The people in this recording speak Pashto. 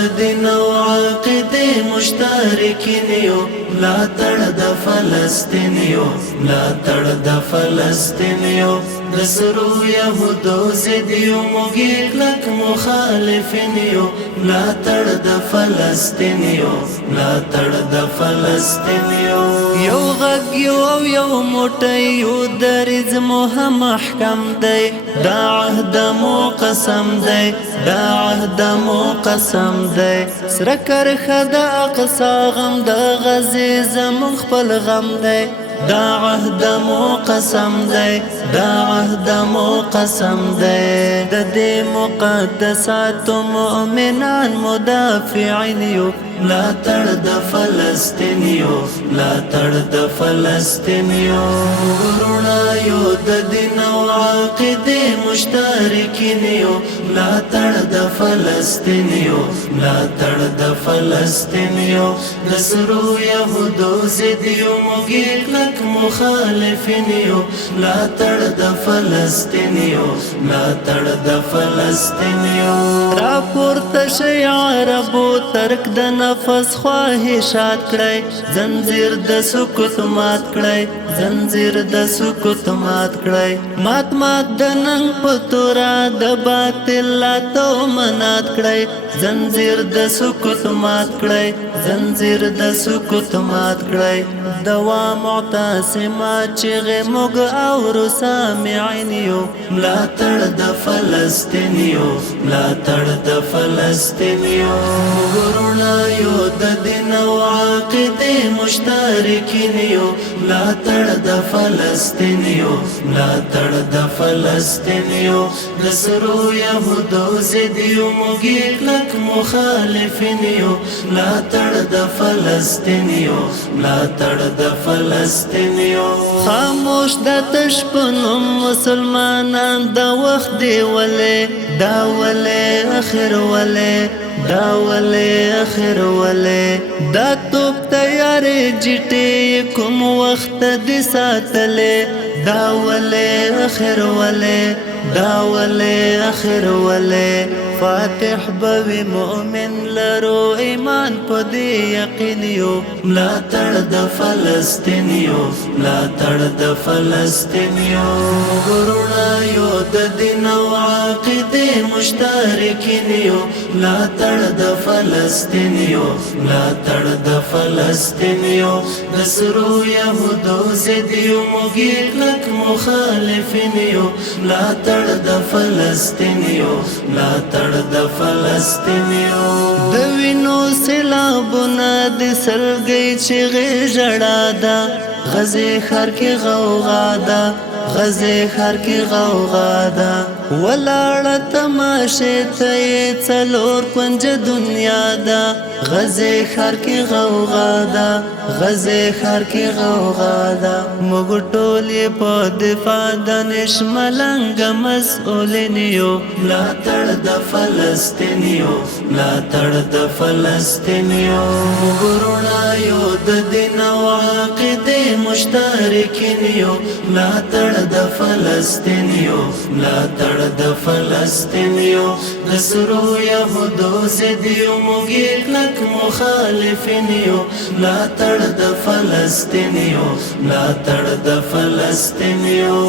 د دین او عقیدې مشترکین یو ملاتړ د فلسطین یو ملاتړ د فلسطین یو د سرو یهودو ضد یو موږ کلک مخالفین یو ملاتړ د فلسطین یو ملاتړ د فلسطین یو یو غږ یو او یو موټی یو دریځ مو هم محکم دی دا عهد مو قسم دی دا عهد مو قسم دی سره کرښه د اقصی غم د غزې زموږ خپل غم دی دا عهد مو قسم دی دا عهد مو قسم دی د دې مقدساتو مؤمنان مدافعین یو ملاتړ د فلسطین یو ملاتړ د فلسطین یو ورونه یو د دین او عقیدې مشترکین یو ملاتړ د فلسطین یو ملاتړ د فلسطین یو د سرو یهودو ضد یو موږ کلک مخالفین یو ملاتړ د فلسطین یو ملاتړ د فلسطین یو راپورته شي عربو ترک د نفس خواهشات کړی زنجیر د سکوت مات کړی زنجیر د سکوت مات کړی مات مات د ننګ په تورا د باطل لاتو منات کړی زنجیر د سکوت مات کړی زنجیر د سکوت مات کړی دوا معتصما چغه موږ او سامعین یو ملاتړ د فلسطین یو ملاتړ د فلسطین یو ورونه یو د دین او عقیدې مشترکین یو ملاتړ د فلسطین یو ملاتړ د فلسطین یو د سرو یهودو ضد یو موږ کلک مخالفین یو ملاتړ د فلسطین یو ملاتړ د فلسطین یو خاموش د تشپنم مسلمانان د وخت دی ولې دا ولې اخر ولې دا ولې اخر ولې دا توپ تیارې جټې کوم وخت دې ساتلې دا ولې اخر ولې دا ولې اخر ولې فاتح بوي مؤمن لرو ایمان په دې یقین یو ملاتړ د فلسطین یو ملاتړ د فلسطین یو ورونه یو د دین او عقیدې مشترکین یو ملاتړ د فلسطین یو ملاتړ د فلسطین یو د سرو یهودو ضد یو موږ کلک مخالفین یو ملاتړ د فلسطین یو ملاتړ د فلسطین یو د وینو سیلابونه د سلګۍ چغې ژړا ده غزې ښار کې غوغا ده غزې ښار کې غوغا ده ولاړه تماشې ته یې څلور کنجه دنیا ده غزې ښار کې غوغا ده غزې ښار کې غوغا ده موږ ټول یې په دفاع د نشملنګ مسؤلین یو ملاتړ د فلسطین یو ملاتړ د فلسطین یو ورونه یو د دین او عقیدې مشترکین یو ملاتړ د فلسطین یو ملاتړ د فلسطین یو د سرو یهودو ضد یو موږ کلک مخالفین یو ملاتړ د فلسطین یو ملاتړ د فلسطین یو